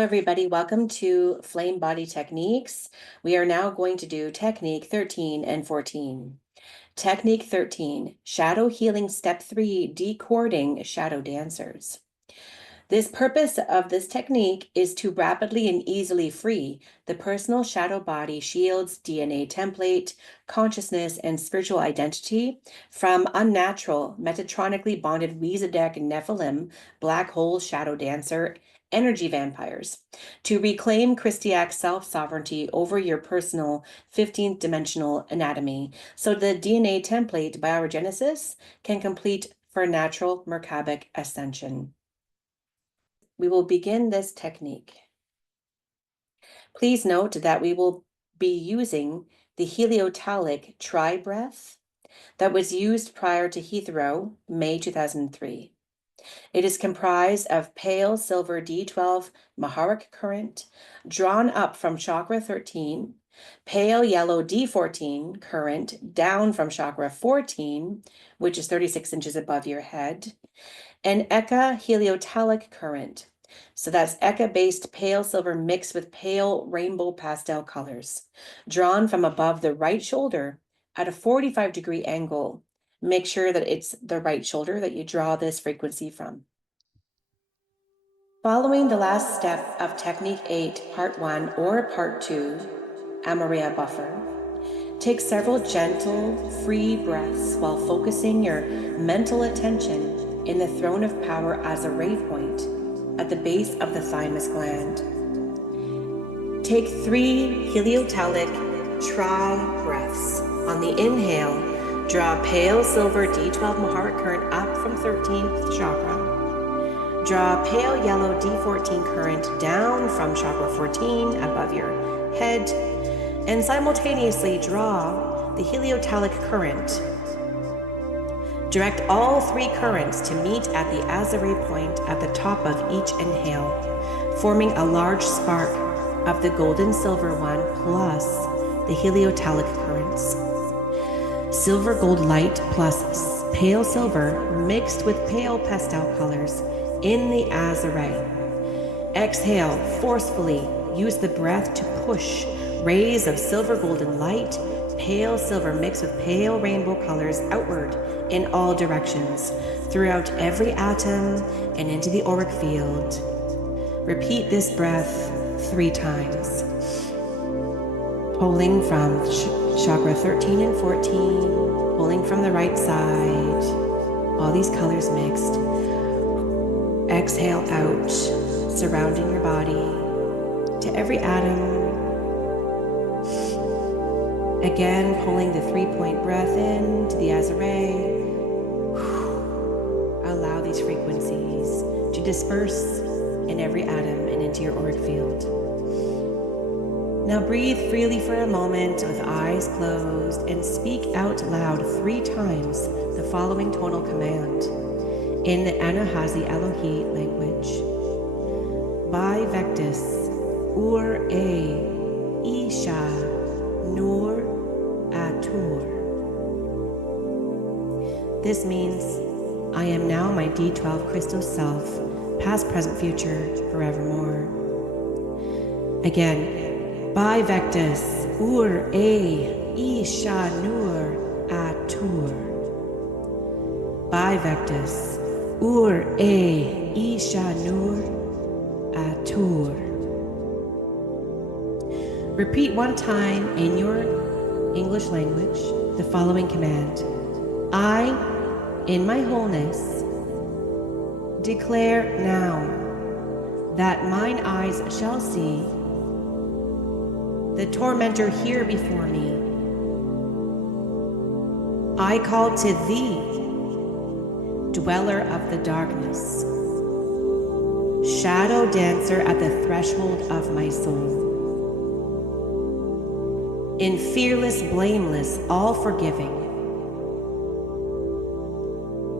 Hello, everybody. Welcome to Flame Body Techniques. We are now going to do Technique 13 and 14. Technique 13, Shadow Healing Step 3, Decording Shadow Dancers. The purpose of this technique is to rapidly and easily free the personal shadow body shields, DNA template, consciousness, and spiritual identity from unnatural, metatronically bonded Melchizedek Nephilim, black hole shadow dancer, energy vampires, to reclaim Christiac self-sovereignty over your personal 15th dimensional anatomy so the DNA template Bio-Regenesis can complete for natural Merkabic ascension. We will begin this technique. Please note that we will be using the heliotalic tri-breath that was used prior to Heathrow, May 2003. It is comprised of pale silver D12 Maharic current drawn up from chakra 13, pale yellow D14 current down from chakra 14, which is 36 inches above your head, and Eka heliotalic current. So that's Eka-based pale silver mixed with pale rainbow pastel colors, drawn from above the right shoulder at a 45-degree angle. Make sure that it's the right shoulder that you draw this frequency from. Following the last step of Technique 8, Part 1 or Part 2, Amoraea buffer, take several gentle, free breaths while focusing your mental attention in the throne of power as a ray point at the base of the thymus gland. Take 3 heliotalic tri-breaths. On the inhale, draw pale silver D12 Maharic current up from 13th chakra. Draw pale yellow D14 current down from chakra 14 above your head, and simultaneously draw the heliotalic current. Direct all 3 currents to meet at the Azare point at the top of each inhale, forming a large spark of the golden silver one plus the heliotalic currents. Silver gold light plus pale silver mixed with pale pastel colors in the Azare. Exhale forcefully. Use the breath to push rays of silver golden light, pale silver mixed with pale rainbow colors outward in all directions, throughout every atom and into the auric field. Repeat this breath 3 times. Pulling from chakra 13 and 14, pulling from the right side, all these colors mixed. Exhale out, surrounding your body to every atom. Again, pulling the 3-point breath in to the Azare. Allow these frequencies to disperse in every atom and into your auric field. Now breathe freely for a moment with eyes closed and speak out loud 3 times the following tonal command in the Anahazi Elohi language. By Vectus, Ur-E, Isha, Nur, Atur. This means, I am now my D12 crystal self, past, present, future, forevermore. Again, by Vectus, Ur-E, Isha, Nur, Atur. By Vectus, Ur-E, Isha, Nur, Atur. Repeat 1 time in your English language the following command. I, in my wholeness, declare now that mine eyes shall see the tormentor here before me. I call to thee, dweller of the darkness, shadow dancer at the threshold of my soul. In fearless, blameless, all-forgiving,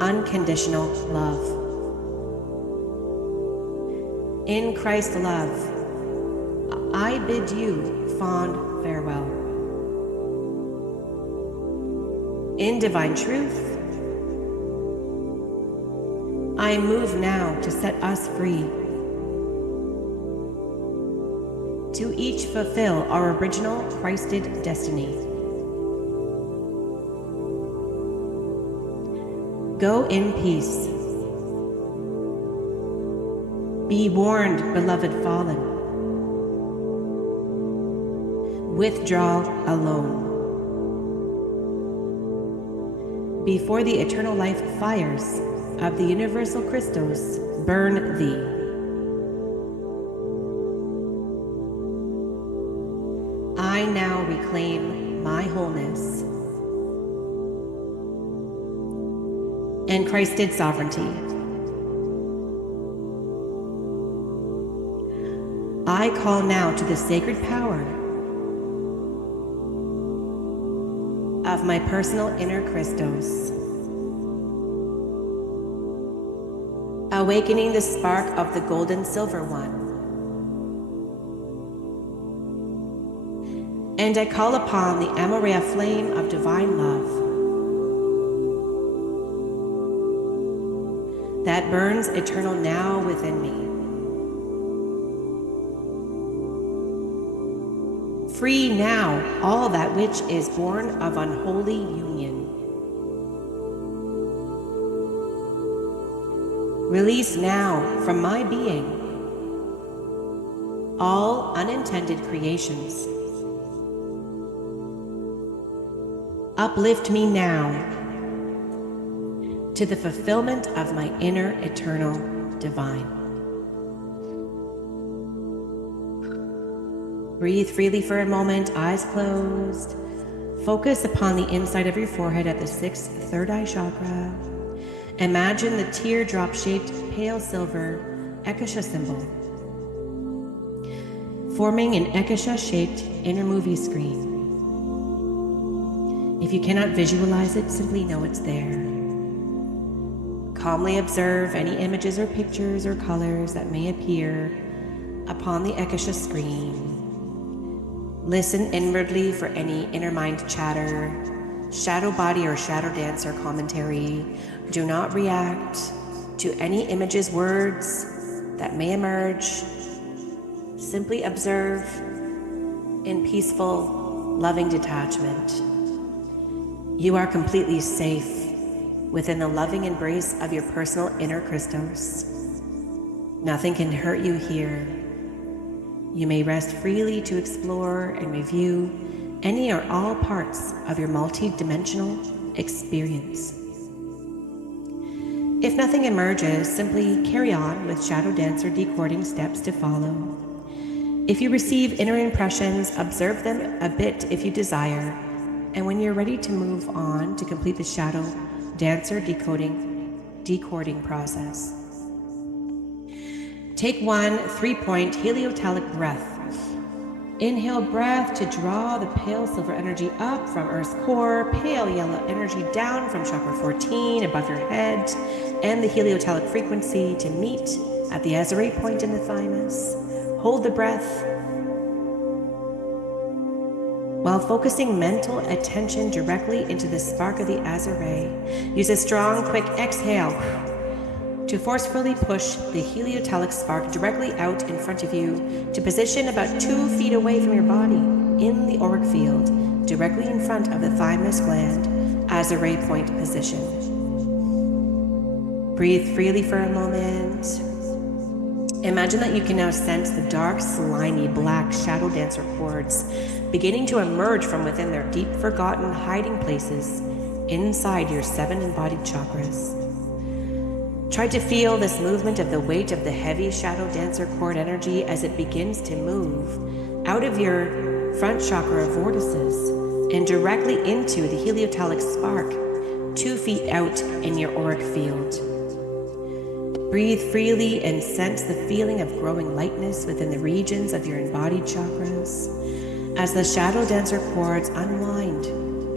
unconditional love. In Christ's love, I bid you fond farewell. In divine truth, I move now to set us free. to each fulfill our original Christed destiny. Go in peace. Be warned, beloved fallen. Withdraw alone. Before the eternal life fires of the universal Christos burn thee. I now reclaim my wholeness and Christed sovereignty. I call now to the sacred power of my personal inner Christos, awakening the spark of the golden silver one. And I call upon the Amoraea flame of divine love that burns eternal now within me. Free now all that which is born of unholy union. Release now from my being all unintended creations. Uplift me now to the fulfillment of my inner eternal divine. Breathe freely for a moment, eyes closed. Focus upon the inside of your forehead at the 6th third eye chakra. Imagine the teardrop-shaped pale silver Ekasha symbol, forming an Ekasha-shaped inner movie screen. If you cannot visualize it, simply know it's there. Calmly observe any images or pictures or colors that may appear upon the Ekasha screen. Listen inwardly for any inner mind chatter, shadow body or shadow dance or commentary. Do not react to any images, words that may emerge. Simply observe in peaceful, loving detachment. You are completely safe within the loving embrace of your personal inner Christos. Nothing can hurt you here. You may rest freely to explore and review any or all parts of your multi-dimensional experience. If nothing emerges, simply carry on with shadow dance or decording steps to follow. If you receive inner impressions, observe them a bit if you desire, and when you're ready to move on to complete the shadow dance or decording process. Take one 3-point heliotalic breath. Inhale breath to draw the pale silver energy up from Earth's core, pale yellow energy down from chakra 14 above your head, and the heliotalic frequency to meet at the Azure point in the thymus. Hold the breath while focusing mental attention directly into the spark of the Azure. Use a strong, quick exhale to forcefully push the heliotalic spark directly out in front of you to position about 2 feet away from your body in the auric field, directly in front of the thymus gland, Azure point position. Breathe freely for a moment. Imagine that you can now sense the dark, slimy, black shadow dancer cords beginning to emerge from within their deep, forgotten hiding places inside your 7 embodied chakras. Try to feel this movement of the weight of the heavy shadow dancer cord energy as it begins to move out of your front chakra vortices and directly into the heliotalic spark 2 feet out in your auric field. Breathe freely and sense the feeling of growing lightness within the regions of your embodied chakras as the shadow dancer cords unwind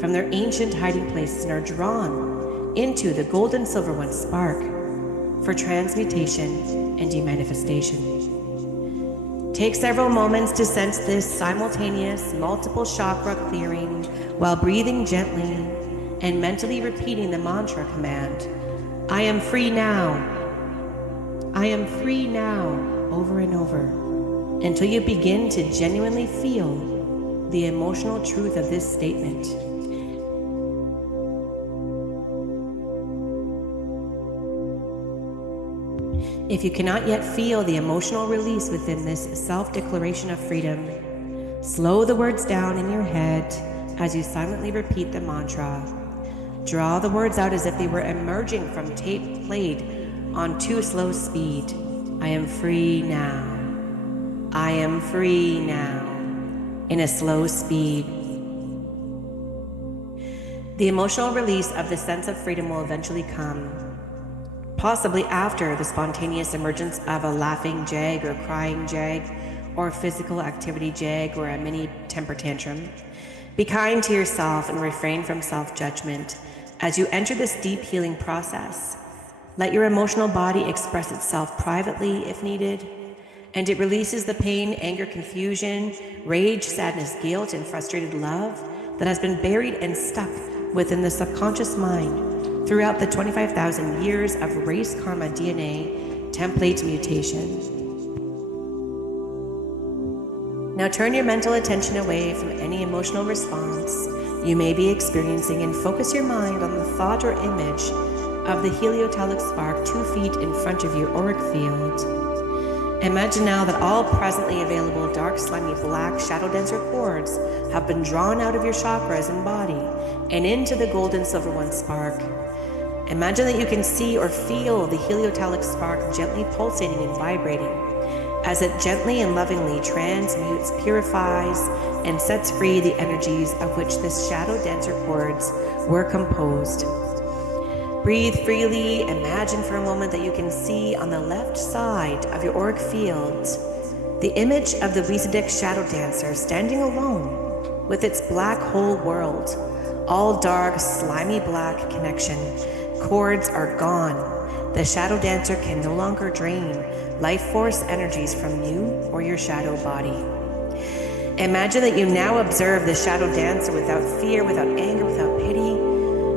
from their ancient hiding places and are drawn into the golden silver one spark for transmutation and demanifestation. Take several moments to sense this simultaneous multiple chakra clearing while breathing gently and mentally repeating the mantra command, I am free now. I am free now, over and over. until you begin to genuinely feel the emotional truth of this statement. If you cannot yet feel the emotional release within this self-declaration of freedom, slow the words down in your head as you silently repeat the mantra. Draw the words out as if they were emerging from tape played on too slow speed. I am free now. I am free now. In a slow speed. The emotional release of the sense of freedom will eventually come, possibly after the spontaneous emergence of a laughing jag or crying jag, or physical activity jag or a mini temper tantrum. Be kind to yourself and refrain from self-judgment as you enter this deep healing process. Let your emotional body express itself privately if needed, and it releases the pain, anger, confusion, rage, sadness, guilt, and frustrated love that has been buried and stuck within the subconscious mind throughout the 25,000 years of race karma DNA template mutation. Now turn your mental attention away from any emotional response you may be experiencing and focus your mind on the thought or image of the heliotelic spark 2 feet in front of your auric field. Imagine now that all presently available dark, slimy, black shadow dancer cords have been drawn out of your chakras and body and into the gold and silver one spark. Imagine that you can see or feel the heliotelic spark gently pulsating and vibrating as it gently and lovingly transmutes, purifies, and sets free the energies of which this shadow dancer cords were composed. Breathe freely. Imagine for a moment that you can see on the left side of your auric field the image of the Melchizedek shadow dancer standing alone with its black hole world, all dark, slimy black connection. Cords are gone. The shadow dancer can no longer drain life force energies from you or your shadow body. Imagine that you now observe the shadow dancer without fear, without anger, without pity.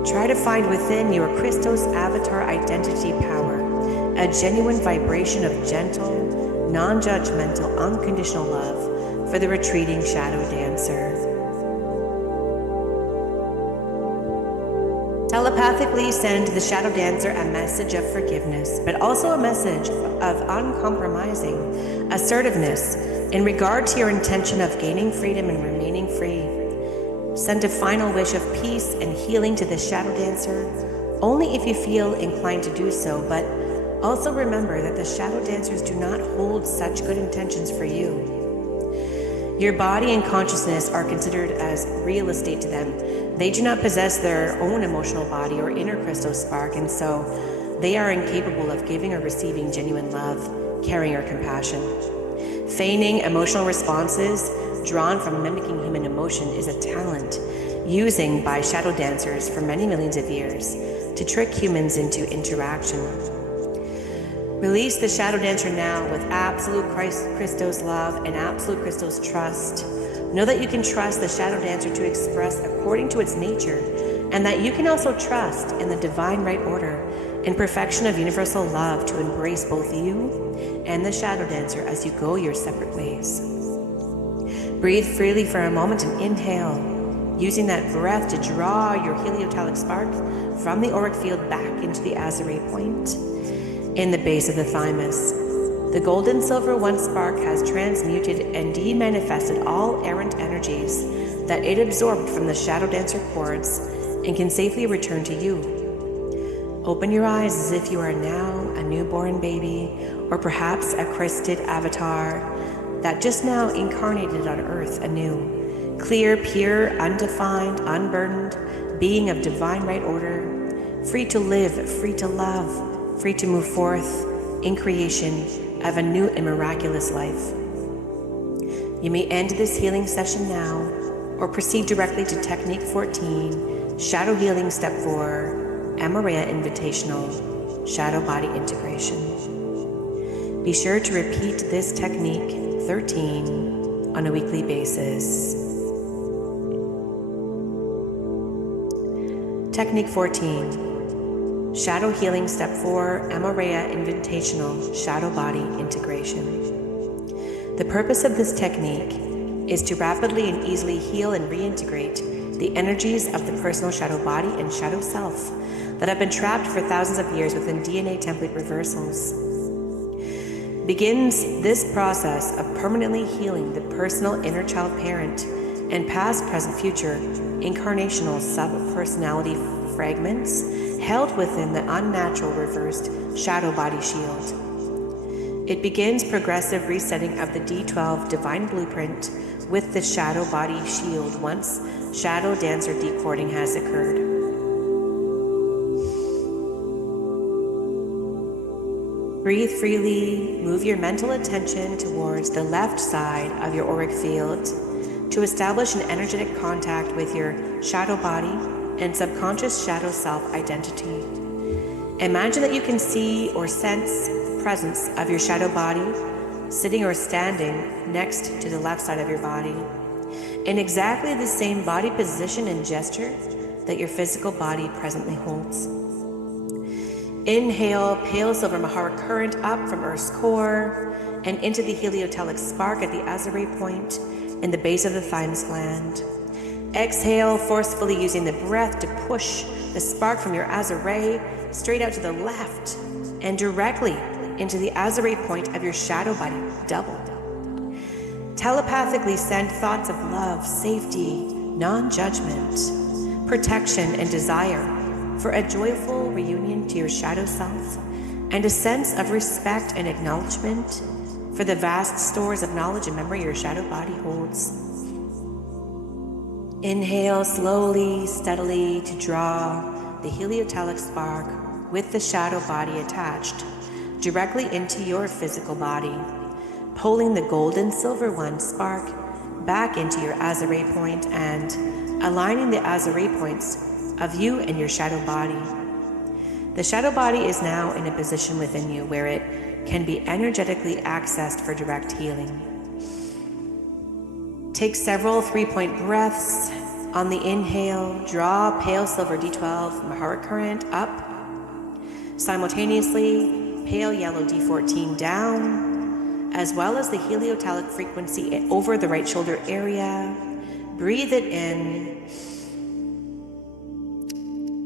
Try to find within your Christos avatar identity power a genuine vibration of gentle, non-judgmental, unconditional love for the retreating shadow dancer. Telepathically send the shadow dancer a message of forgiveness, but also a message of uncompromising assertiveness in regard to your intention of gaining freedom and remaining free. Send a final wish of peace and healing to the shadow dancer, only if you feel inclined to do so, but also remember that the shadow dancers do not hold such good intentions for you. Your body and consciousness are considered as real estate to them. They do not possess their own emotional body or inner Christos spark, and so they are incapable of giving or receiving genuine love, caring, or compassion. Feigning emotional responses drawn from mimicking human emotion is a talent used by shadow dancers for many millions of years to trick humans into interaction. Release the shadow dancer now with absolute Christos love and absolute Christos trust. Know that you can trust the shadow dancer to express according to its nature, and that you can also trust in the divine right order and perfection of universal love to embrace both you and the shadow dancer as you go your separate ways. Breathe freely for a moment and inhale, using that breath to draw your heliotelic spark from the auric field back into the Amoraea point in the base of the thymus. The gold and silver one spark has transmuted and demanifested all errant energies that it absorbed from the shadow dancer cords and can safely return to you. Open your eyes as if you are now a newborn baby, or perhaps a Christed avatar that just now incarnated on earth anew. Clear, pure, undefined, unburdened, being of divine right order, free to live, free to love, free to move forth in creation of a new and miraculous life. You may end this healing session now, or proceed directly to Technique-14, Shadow Healing Step 4, Amoraea Invitational, Shadow Body Integration. Be sure to repeat this Technique-13 on a weekly basis. Technique-14, Shadow Healing Step 4, Amoraea Invitational, Shadow Body Integration. The purpose of this technique is to rapidly and easily heal and reintegrate the energies of the personal shadow body and shadow self that have been trapped for thousands of years within DNA template reversals. Begins this process of permanently healing the personal inner child parent and past, present, future incarnational sub-personality fragments held within the unnatural reversed shadow body shield. It begins progressive resetting of the D12 divine blueprint with the shadow body shield once shadow dancer decording has occurred. Breathe freely, move your mental attention towards the left side of your auric field to establish an energetic contact with your shadow body and subconscious shadow self identity. Imagine that you can see or sense the presence of your shadow body sitting or standing next to the left side of your body in exactly the same body position and gesture that your physical body presently holds. Inhale, pale silver Mahara current up from Earth's core and into the heliotelic spark at the Amoraea point in the base of the thymus gland. Exhale, forcefully using the breath to push the spark from your Amoraea straight out to the left and directly into the Amoraea point of your shadow body, double. Telepathically send thoughts of love, safety, non-judgment, protection, and desire for a joyful reunion to your shadow self and a sense of respect and acknowledgement for the vast stores of knowledge and memory your shadow body holds. Inhale slowly, steadily to draw the heliotelic spark with the shadow body attached directly into your physical body, pulling the gold and silver one spark back into your Amoraea point and aligning the Amoraea points of you and your shadow body. The shadow body is now in a position within you where it can be energetically accessed for direct healing. Take several 3-point breaths. On the inhale, draw pale silver D12 Mahara current up. Simultaneously, pale yellow D14 down, as well as the heliotelic frequency over the right shoulder area. Breathe it in,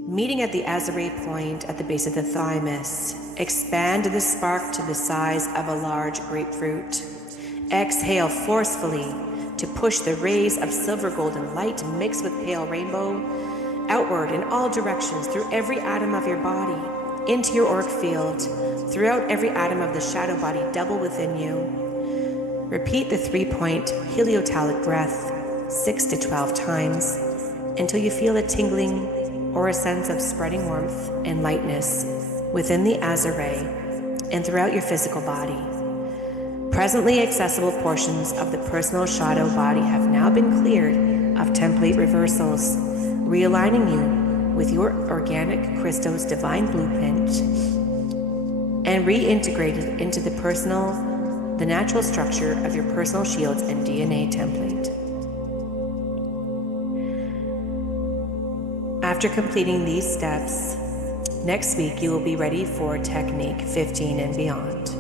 meeting at the Amoraea point at the base of the thymus. Expand the spark to the size of a large grapefruit. Exhale forcefully to push the rays of silver golden light mixed with pale rainbow outward in all directions through every atom of your body, into your auric field, throughout every atom of the shadow body double within you. Repeat the 3-point heliotelic breath 6 to 12 times until you feel a tingling or a sense of spreading warmth and lightness within the Amoraea and throughout your physical body. Presently accessible portions of the personal shadow body have now been cleared of template reversals, realigning you with your organic Christos divine blueprint and reintegrated into the natural structure of your personal shields and DNA template. After completing these steps, next week you will be ready for Technique 15 and beyond.